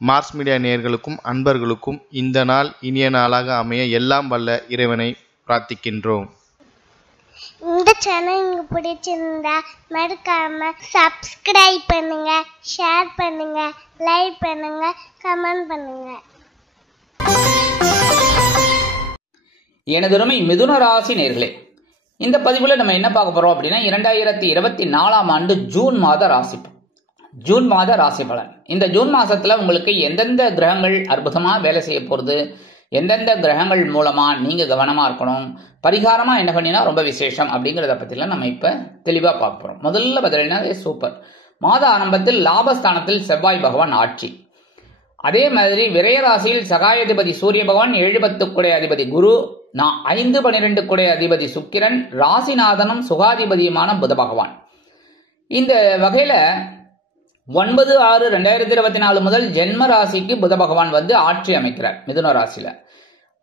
Mars media நேயர்களுக்கும் அன்பர்களுக்கும் இந்த நாள் இனிய நாளாக அமைய எல்லாம் வல்ல இறைவனை பிரார்த்திக்கின்றோம். இந்த சேனல் உங்களுக்கு பிடிச்சிருந்தா மறக்காம சப்ஸ்கிரைப் பண்ணுங்க, ஷேர் பண்ணுங்க, லைக் பண்ணுங்க, கமெண்ட் பண்ணுங்க. எனதருமை மிதுன ராசி நேயர்களே, இந்த பதிவுல நம்ம என்ன பார்க்க போறோம் அப்படின்னா 2024ஆம் ஆண்டு ஜூன் மாத ராசி பலன். இந்த ஜூன் மாசத்துல உங்களுக்கு எந்தெந்த கிரகங்கள் அற்புதமா வேலை செய்ய போறது, எந்தெந்த கிரகங்கள் மூலமா நீங்க கவனமா இருக்கணும், பரிகாரமா என்ன பண்ணினா ரொம்ப விசேஷம் அப்படிங்கறத பத்திலாம் நம்ம இப்ப தெளிவா பார்க்க போறோம். முதல்ல பார்த்தீங்கன்னா சூப்பர் மாத ஆரம்பத்தில் லாபஸ்தானத்தில் செவ்வாய் பகவான் ஆட்சி. அதே மாதிரி விரயராசியில் சகாயாதிபதி சூரிய பகவான், 7-10 குடை அதிபதி குரு, 5-12 குடை அதிபதி சுக்கிரன், ராசிநாதனும் சுகாதிபதியுமான புத பகவான். இந்த வகையில 9/6/2024 முதல் ஜென்ம ராசிக்கு புத பகவான் வந்து ஆட்சி அமைக்கிறார் மிதுன ராசியில.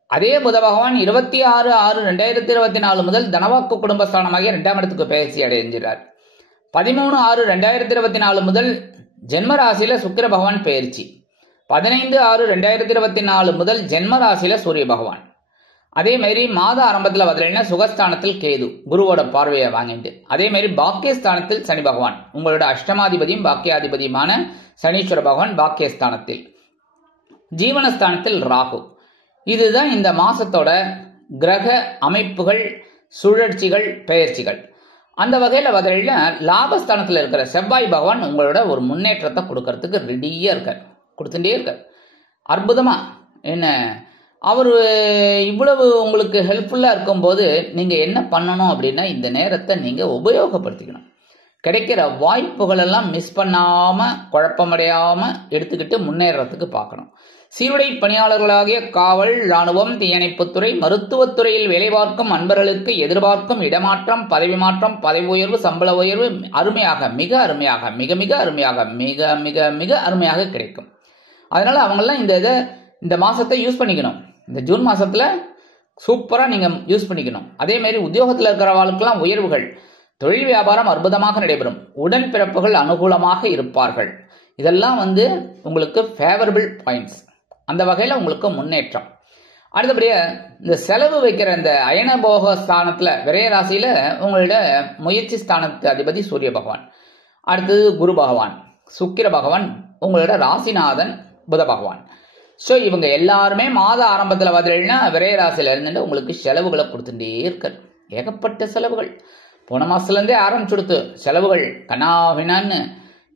அதே புத பகவான் 26/6/2024 முதல் தனவாக்கு குடும்பஸ்தானமாகிய 2ஆம் இடத்துக்கு பயிற்சி அடைஞ்சிறார். 13/6/2024 முதல் ஜென்ம ராசியில சுக்கிர பகவான் பயிற்சி. 15/6/2024 முதல் ஜென்ம ராசியில சூரிய பகவான். அதே மாதிரி மாத ஆரம்பத்தில் பார்த்தீங்கன்னா சுகஸ்தானத்தில் கேது குருவோட பார்வையை வாங்கிட்டு, அதே மாதிரி பாக்கியஸ்தானத்தில் சனி பகவான், உங்களோட அஷ்டமாதிபதியும் பாக்கியாதிபதியுமான சனீஸ்வர பகவான் பாக்கியஸ்தானத்தில், ஜீவனஸ்தானத்தில் ராகு. இதுதான் இந்த மாசத்தோட கிரக அமைப்புகள், சுழற்சிகள், பெயர்ச்சிகள். அந்த வகையில பார்த்தீங்கன்னா லாபஸ்தானத்தில் இருக்கிற செவ்வாய் பகவான் உங்களோட ஒரு முன்னேற்றத்தை கொடுக்கறதுக்கு ரெடியா இருக்கார், கொடுத்துட்டே இருக்கார். அற்புதமா என்ன அவர் இவ்வளவு உங்களுக்கு ஹெல்ப்ஃபுல்லா இருக்கும்போது நீங்க என்ன பண்ணணும் அப்படின்னா இந்த நேரத்தை நீங்க உபயோகப்படுத்திக்கணும். கிடைக்கிற வாய்ப்புகள் எல்லாம் மிஸ் பண்ணாம, குழப்பமடையாம எடுத்துக்கிட்டு முன்னேறதுக்கு பார்க்கணும். சீருடை பணியாளர்களாகிய காவல், இராணுவம், தீயணைப்புத்துறை, மருத்துவத்துறையில் வேலை பார்க்கும் அன்பர்களுக்கு எதிர்பார்க்கும் இடமாற்றம், பதவி மாற்றம், பதவி உயர்வு, சம்பள உயர்வு அருமையாக, மிக அருமையாக, மிக மிக அருமையாக, மிக மிக மிக அருமையாக கிடைக்கும். அதனால அவங்கெல்லாம் இந்த மாசத்தை யூஸ் பண்ணிக்கணும். இந்த ஜூன் மாசத்துல சூப்பரா நீங்க யூஸ் பண்ணிக்கணும். அதே மாதிரி உத்தியோகத்தில் இருக்கிறவர்களுக்கெல்லாம் உயர்வுகள், தொழில் வியாபாரம் அற்புதமாக நடைபெறும். உடன்பிறப்புகள் அனுகூலமாக இருப்பார்கள். இதெல்லாம் உங்களுக்கு ஃபேவரபிள் பாயிண்ட்ஸ். அந்த வகையில உங்களுக்கு முன்னேற்றம். அடுத்தபடியா இந்த செலவு வைக்கிற இந்த அயனபோக ஸ்தானத்துல விரய ராசியில உங்களோட முயற்சி ஸ்தானத்து அதிபதி சூரிய பகவான், அடுத்தது குரு பகவான், சுக்கிர பகவான், உங்களோட ராசிநாதன் புத பகவான். ஸோ இவங்க எல்லாருமே மாத ஆரம்பத்தில் பார்த்தீங்கன்னா விரய ராசியில இருந்துட்டு உங்களுக்கு செலவுகளை கொடுத்துட்டே இருக்காரு. ஏகப்பட்ட செலவுகள் போன மாசத்துல இருந்தே ஆரம்பிச்சுடுத்து. செலவுகள் கனாவினான்னு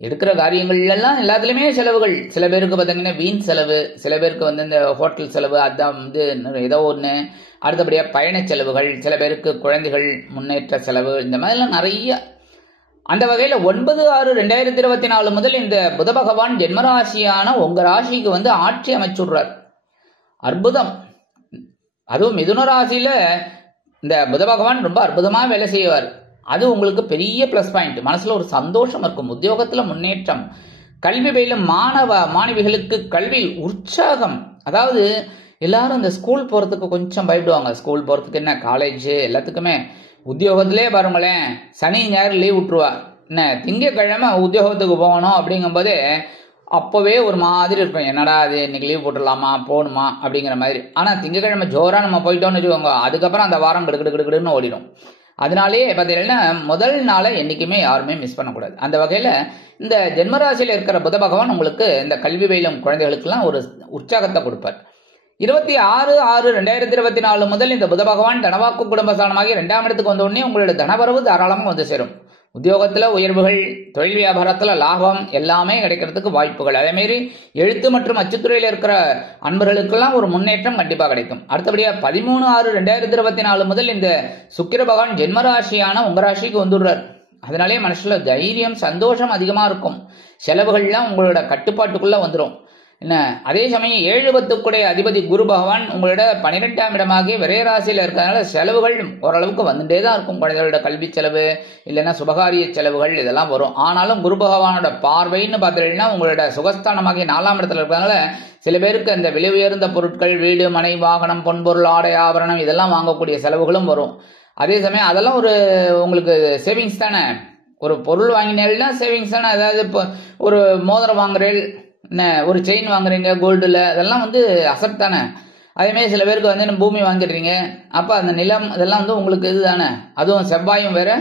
எடுக்கிற காரியங்கள் எல்லாம் எல்லாத்துலயுமே செலவுகள். சில பேருக்கு பார்த்தீங்கன்னா வீண் செலவு, சில பேருக்கு இந்த ஹோட்டல் செலவு, அதான் ஏதோ ஒன்று. அடுத்தபடியா பயண செலவுகள், சில பேருக்கு குழந்தைகள் முன்னேற்ற செலவு, இந்த மாதிரிலாம் நிறைய. அந்த வகையில 9/6/2024 முதல் இந்த புத பகவான் ஜென்மராசியான உங்க ராசிக்கு ஆட்சி அமைச்சுடுறார். அற்புதம். அதுவும் மிதுன ராசியில இந்த புத பகவான் ரொம்ப அற்புதமா வேலை செய்வார். அது உங்களுக்கு பெரிய பிளஸ் பாயிண்ட். மனசுல ஒரு சந்தோஷம் இருக்கும். உத்தியோகத்துல முன்னேற்றம், கல்வி பயிலும் மாணவிகளுக்கு கல்வியில் உற்சாகம். அதாவது எல்லாரும் இந்த ஸ்கூல் போறதுக்கு கொஞ்சம் பயப்படுவாங்க. ஸ்கூல் போறதுக்கு என்ன, காலேஜ் எல்லாத்துக்குமே. உத்தியோகத்திலே பாருங்களேன், சனி ஞாயிறு லீவ் விட்டுருவா. என்ன திங்கக்கிழமை உத்தியோகத்துக்கு போகணும் அப்படிங்கும் போதே அப்பவே ஒரு மாதிரி இருக்கும். என்னடா அது இன்னைக்கு லீவ் போட்டுடலாமா, போகணுமா அப்படிங்கிற மாதிரி. ஆனா திங்கக்கிழமை ஜோரா நம்ம போயிட்டோம்னு வச்சுக்கோங்க, அதுக்கப்புறம் அந்த வாரம் கிடுக்கிடுன்னு ஓடிடும். அதனாலேயே பார்த்தீங்கன்னா முதல் நாளை என்னைக்குமே யாருமே மிஸ் பண்ணக்கூடாது. அந்த வகையில இந்த ஜென்மராசியில இருக்கிற புத பகவான் உங்களுக்கு இந்த கல்வி பயிலும் குழந்தைகளுக்கெல்லாம் ஒரு உற்சாகத்தை கொடுப்பார். 26/6/2024 முதல் இந்த புத பகவான் தனவாக்கு குடும்பஸ்தானமாகி 2ஆம் இடத்துக்கு வந்த உடனே உங்களோட தனவரவு தாராளமாக வந்து சேரும். உத்தியோகத்துல உயர்வுகள், தொழில் வியாபாரத்துல லாபம் எல்லாமே கிடைக்கிறதுக்கு வாய்ப்புகள். அதே மாதிரி எழுத்து மற்றும் அச்சுத்துறையில இருக்கிற அன்பர்களுக்கெல்லாம் ஒரு முன்னேற்றம் கண்டிப்பா கிடைக்கும். அடுத்தபடியா 13/6/2024 முதல் இந்த சுக்கிர பகவான் ஜென்மராசியான உங்க ராசிக்கு வந்துடுறார். அதனாலே மனசுல தைரியம், சந்தோஷம் அதிகமா இருக்கும். செலவுகள்லாம் உங்களோட கட்டுப்பாட்டுக்குள்ள வந்துடும். என்ன அதே சமயம் 7-10 குடை அதிபதி குரு பகவான் உங்களோட 12ஆம் இடமாகி விரயராசியில இருக்கிறதுனால செலவுகள் ஓரளவுக்கு வந்துட்டே தான் இருக்கும். குழந்தைகளோட கல்வி செலவு, இல்லைன்னா சுபகாரிய செலவுகள் இதெல்லாம் வரும். ஆனாலும் குரு பகவானோட பார்வைன்னு பார்த்தீங்கன்னா உங்களோட சுகஸ்தானமாகி 4ஆம் இடத்துல இருக்கிறதுனால சில பேருக்கு அந்த விலை உயர்ந்த பொருட்கள், வீடு, மனை, வாகனம், பொன்பொருள், ஆடை, ஆபரணம் இதெல்லாம் வாங்கக்கூடிய செலவுகளும் வரும். அதே சமயம் அதெல்லாம் ஒரு உங்களுக்கு சேவிங்ஸ் தானே. ஒரு பொருள் வாங்கினேன்னா சேவிங்ஸ் தானே. அதாவது இப்போ ஒரு மோதிரம் வாங்குறேன், என்ன ஒரு செயின் வாங்குறீங்க கோல்டுல, அதெல்லாம் வந்து அசட் தானே. அதே மாதிரி சில பேருக்கு வந்து பூமி வாங்கிடுறீங்க, அப்ப அந்த நிலம் இதெல்லாம் வந்து உங்களுக்கு இது தானே. அதுவும் செவ்வாயும் வேற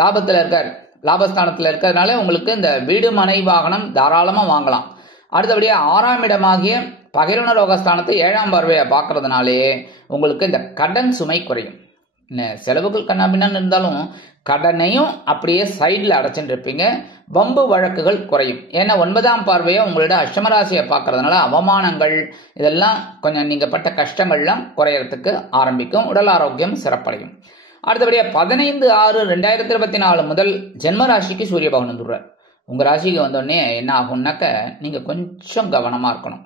லாபத்துல இருக்கார், லாபஸ்தானத்துல இருக்கிறதுனால உங்களுக்கு இந்த வீடு மனை வாகனம் தாராளமா வாங்கலாம். அடுத்தபடியா 6ஆம் இடமாகிய பகிர்வுண ரோகஸ்தானத்தை 7ஆம் பார்வையை பார்க்கறதுனாலே உங்களுக்கு இந்த கடன் சுமை குறையும். செலவுகள் கண்ணாபின்னு இருந்தாலும் கடனையும் அப்படியே சைடில் அடைச்சுட்டு இருப்பீங்க. வம்பு வழக்குகள் குறையும். ஏன்னா 9ஆம் பார்வையை உங்களோட அஷ்டமராசியை பார்க்கறதுனால அவமானங்கள் இதெல்லாம் கொஞ்சம் நீங்க பட்ட கஷ்டங்கள்லாம் குறையறதுக்கு ஆரம்பிக்கும். உடல் ஆரோக்கியம் சிறப்படையும். அடுத்தபடியா 15/6/2024 முதல் ஜென்ம ராசிக்கு சூரிய பகவான் வந்துடுறார். உங்க ராசிக்கு வந்தோடனே என்ன ஆகும்னாக்க நீங்க கொஞ்சம் கவனமா இருக்கணும்.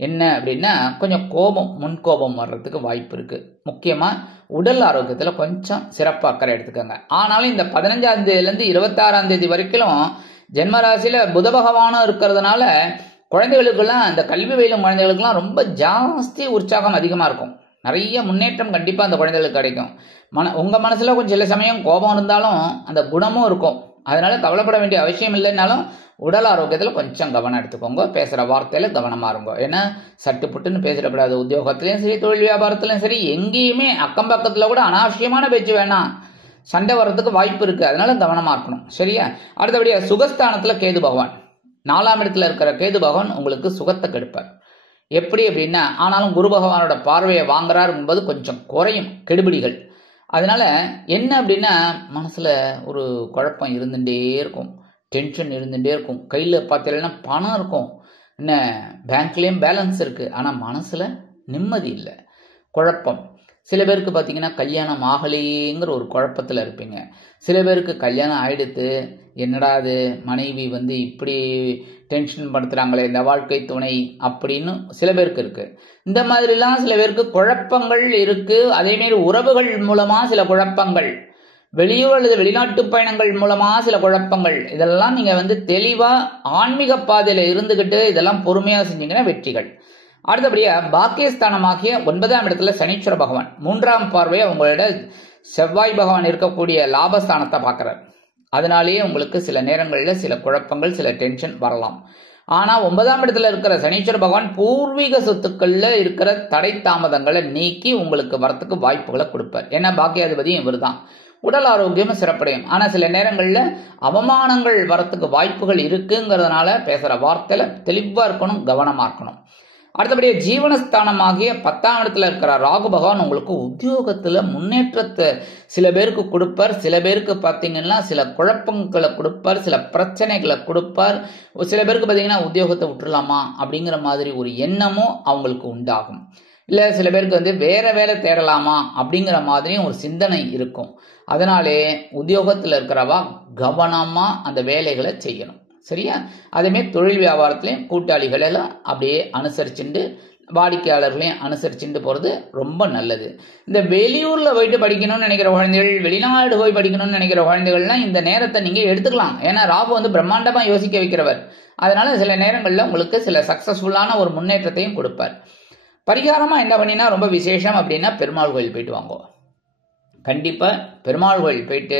என்ன அப்படின்னா கொஞ்சம் கோபம், முன்கோபம் வர்றதுக்கு வாய்ப்பு இருக்கு. முக்கியமா உடல் ஆரோக்கியத்துல கொஞ்சம் சிறப்பு அக்கறை எடுத்துக்கோங்க. ஆனாலும் இந்த 15ஆம் தேதியிலிருந்து 26ஆம் தேதி வரைக்கும் ஜென்மராசியில புத பகவானும் இருக்கிறதுனால குழந்தைகளுக்கெல்லாம், இந்த கல்வி பயிலும் குழந்தைகளுக்கெல்லாம் ரொம்ப ஜாஸ்தி உற்சாகம் அதிகமா இருக்கும். நிறைய முன்னேற்றம் கண்டிப்பா அந்த குழந்தைகளுக்கு கிடைக்கும். உங்க மனசுல கொஞ்சம் சில சமயம் கோபம் இருந்தாலும் அந்த குணமும் இருக்கும். அதனால கவலைப்பட வேண்டிய அவசியம் இல்லைன்னாலும் உடல் ஆரோக்கியத்துல கொஞ்சம் கவனம் எடுத்துக்கோங்க. பேசுற வார்த்தையில கவனமா இருங்க. ஏன்னா சட்டு புட்டுன்னு பேசிடக்கூடாது. உத்தியோகத்திலயும் சரி, தொழில் வியாபாரத்திலயும் சரி, எங்கேயுமே அக்கம் பக்கத்துல கூட அனாவசியமான பேச்சு வேணாம். சண்டை வர்றதுக்கு வாய்ப்பு இருக்கு. அதனால கவனமா இருக்கணும். சரியா? அடுத்தபடியா சுகஸ்தானத்துல கேது பகவான், 4ஆம் இடத்துல இருக்கிற கேது பகவான் உங்களுக்கு சுகத்தை கெடுப்பார். எப்படி அப்படின்னா, ஆனாலும் குரு பகவானோட பார்வையை வாங்குறாரு என்பது கொஞ்சம் குறையும் கெடுபிடிகள். அதனால என்ன அப்படின்னா மனசுல ஒரு குழப்பம் இருந்துட்டே இருக்கும், டென்ஷன் இருந்துட்டே இருக்கும். கையில பார்த்தீங்கன்னா பணம் இருக்கும், என்ன பேங்க்லயும் பேலன்ஸ் இருக்கு, ஆனா மனசுல நிம்மதி இல்லை, குழப்பம். சில பேருக்கு பார்த்தீங்கன்னா கல்யாணம் ஆகலையேங்கிற ஒரு குழப்பத்தில் இருப்பீங்க. சில பேருக்கு கல்யாணம் ஆயிடுத்து, என்னடா அது மனைவி வந்து இப்படி டென்ஷன் படுத்துறாங்களே இந்த வாழ்க்கை துணை அப்படின்னு சில பேருக்கு இருக்கு. இந்த மாதிரிலாம் சில பேருக்கு குழப்பங்கள் இருக்கு. அதேமாரி உறவுகள் மூலமா சில குழப்பங்கள், வெளியூர் அல்லது வெளிநாட்டு பயணங்கள் மூலமா சில குழப்பங்கள், இதெல்லாம் நீங்க வந்து தெளிவா ஆன்மீக பாதையில இருந்துகிட்டு இதெல்லாம் பொறுமையா செஞ்சீங்கன்னா வெற்றிகள். அடுத்தபடியா பாக்கியஸ்தானமாகிய 9ஆம் இடத்துல சனீஸ்வர பகவான் 3ஆம் பார்வையை உங்களோட செவ்வாய் பகவான் இருக்கக்கூடிய லாபஸ்தானத்தை பார்க்கிறார். அதனாலேயே உங்களுக்கு சில நேரங்கள்ல சில குழப்பங்கள், சில டென்ஷன் வரலாம். ஆனா 9ஆம் இடத்துல இருக்கிற சனீஸ்வர பகவான் பூர்வீக சொத்துக்கள்ல இருக்கிற தடை தாமதங்களை நீக்கி உங்களுக்கு வரத்துக்கு வாய்ப்புகளை கொடுப்பார். ஏன்னா பாக்கியாதிபதியும் இவர் தான். உடல் ஆரோக்கியமும் சிறப்படையும். ஆனா சில நேரங்கள்ல அவமானங்கள் வரத்துக்கு வாய்ப்புகள் இருக்குங்கிறதுனால பேசுற வார்த்தையில தெளிவா இருக்கணும், கவனமா இருக்கணும். அடுத்தபடியே ஜீவனஸ்தானமாகிய 10ஆம் இடத்துல இருக்கிற ராகு பகவான் உங்களுக்கு உத்தியோகத்துல முன்னேற்றத்தை சில பேருக்கு கொடுப்பார். சில பேருக்கு பார்த்தீங்கன்னா சில குழப்பங்களை கொடுப்பார், சில பிரச்சனைகளை கொடுப்பார். சில பேருக்கு பார்த்தீங்கன்னா உத்தியோகத்தை விட்டுலாமா அப்படிங்கிற மாதிரி ஒரு எண்ணமும் அவங்களுக்கு உண்டாகும். இல்ல சில பேருக்கு வந்து வேற வேலை தேடலாமா அப்படிங்கிற மாதிரியும் ஒரு சிந்தனை இருக்கும். அதனாலே உத்தியோகத்துல இருக்கிறவா கவனமா அந்த வேலைகளை செய்யணும். சரியா? அதேமாதிரி தொழில் வியாபாரத்திலையும் கூட்டாளிகள் எல்லாம் அப்படியே அனுசரிச்சுட்டு, வாடிக்கையாளர்களையும் அனுசரிச்சுட்டு போறது ரொம்ப நல்லது. இந்த வெளியூர்ல போயிட்டு படிக்கணும்னு நினைக்கிற குழந்தைகள், வெளிநாடு போய் படிக்கணும்னு நினைக்கிற குழந்தைகள்லாம் இந்த நேரத்தை நீங்க எடுத்துக்கலாம். ஏன்னா ராகு வந்து பிரம்மாண்டமா யோசிக்க வைக்கிறவர். அதனால சில நேரங்கள்ல உங்களுக்கு சில சக்சஸ்ஃபுல்லான ஒரு முன்னேற்றத்தையும் கொடுப்பார். பரிகாரமா என்ன பண்ணினா ரொம்ப விசேஷம் அப்படின்னா பெருமாள் கோயில் போயிட்டு வாங்கோ. கண்டிப்பா பெருமாள் கோயில் போயிட்டு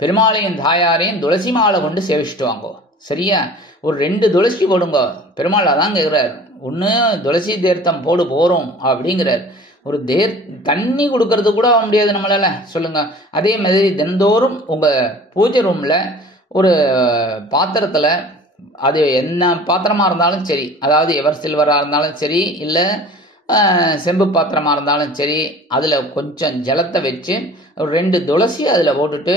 பெருமாளையும் தாயாரையும் துளசி மாலை கொண்டு சேவிச்சுட்டு வாங்கோ. சரியா? ஒரு 2 துளசி போடுங்க. பெருமாள் அதாங்க இருக்கிறார், ஒண்ணு துளசி தீர்த்தம் போடு போறோம் அப்படிங்கிறார். ஒரு தண்ணி கொடுக்கறது கூட முடியாது நம்மளால, சொல்லுங்க. அதே மாதிரி தினந்தோறும் உங்க பூஜை ரூம்ல ஒரு பாத்திரத்துல, அது என்ன பாத்திரமா இருந்தாலும் சரி, அதாவது எவர் சில்வரா இருந்தாலும் சரி, இல்ல செம்பு பாத்திரமா இருந்தாலும் சரி, அதுல கொஞ்சம் ஜலத்தை வச்சு ஒரு 2 துளசி அதுல போட்டுட்டு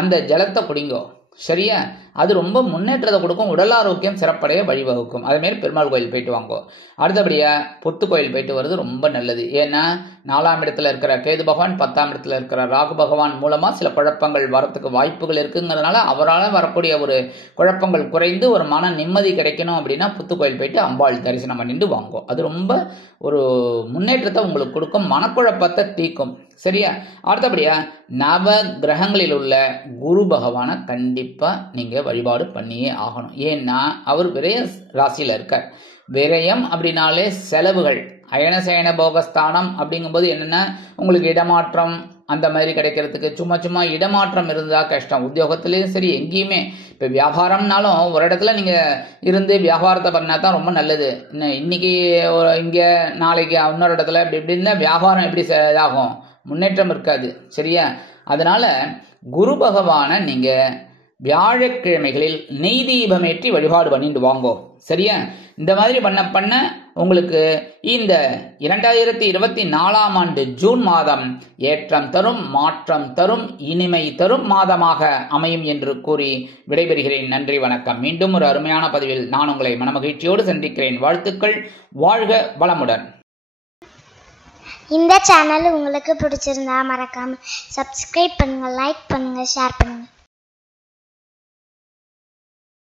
அந்த ஜலத்தை குடிங்கோ. சரியா? அது ரொம்ப முன்னேற்றத்தை கொடுக்கும், உடல் ஆரோக்கியம் சிறப்படைய வழிவகுக்கும். அதே மாதிரி பெருமாள் கோயில் போயிட்டு வாங்கோ. அடுத்தபடியா பொத்து கோயில் போயிட்டு வருது ரொம்ப நல்லது. ஏன்னா 4ஆம் இடத்துல இருக்கிற கேது பகவான், 10ஆம் இடத்துல இருக்கிற ராகு பகவான் மூலமா சில குழப்பங்கள் வரத்துக்கு வாய்ப்புகள் இருக்குங்கிறதுனால அவரால் வரக்கூடிய ஒரு குழப்பங்கள் குறைந்து ஒரு மன நிம்மதி கிடைக்கணும் அப்படின்னா புத்து கோயில் போயிட்டு அம்பாள் தரிசனம் பண்ணிட்டு வாங்கோ. அது ரொம்ப ஒரு முன்னேற்றத்தை உங்களுக்கு கொடுக்கும், மனக்குழப்பத்தை தீக்கும். சரியா? அடுத்தபடியா நவ கிரகங்களில் உள்ள குரு பகவானை கண்டிப்பா நீங்க வழிபாடு பண்ணியே ஆகணும். ஏன்னா அவர் விரய ராசியில இருக்கார். விரயம் அப்படின்னாலே செலவுகள். அயன சயன போகஸ்தானம் அப்படிங்கும்போது என்னன்னா உங்களுக்கு இடமாற்றம், அந்த மாதிரி கிடைக்கிறதுக்கு. சும்மா சும்மா இடமாற்றம் இருந்தா கஷ்டம். உத்தியோகத்திலயும் சரி, எங்கேயுமே. இப்ப வியாபாரம்னாலும் ஒரு இடத்துல நீங்க இருந்து வியாபாரத்தை பண்ணா தான் ரொம்ப நல்லது. இன்னைக்கு இங்க, நாளைக்கு இன்னொரு இடத்துல இப்படி இப்படின்னா வியாபாரம் எப்படி இதாகும்? முன்னேற்றம் இருக்காது. சரியா? அதனால குரு பகவானை நீங்க வியாழக்கிழமைகளில் நெய் தீபமேற்றி வழிபாடு பண்ணிட்டு வாங்கோ. சரியா? இந்த மாதிரி பண்ண உங்களுக்கு இந்த 2024ஆம் ஆண்டு ஜூன் மாதம் ஏற்றம் தரும், மாற்றம் தரும், இனிமை தரும் மாதமாக அமையும் என்று கூறி விடைபெறுகிறேன். நன்றி, வணக்கம். மீண்டும் ஒரு அருமையான பதிவில் நான் உங்களை மனமகிழ்ச்சியோடு சந்திக்கிறேன். வாழ்த்துக்கள். வாழ்க வளமுடன். இந்த சேனல் உங்களுக்கு பிடிச்சிருந்தா மறக்காம சப்ஸ்கிரைப் பண்ணுங்க, லைக் பண்ணுங்க, ஷேர் பண்ணுங்க.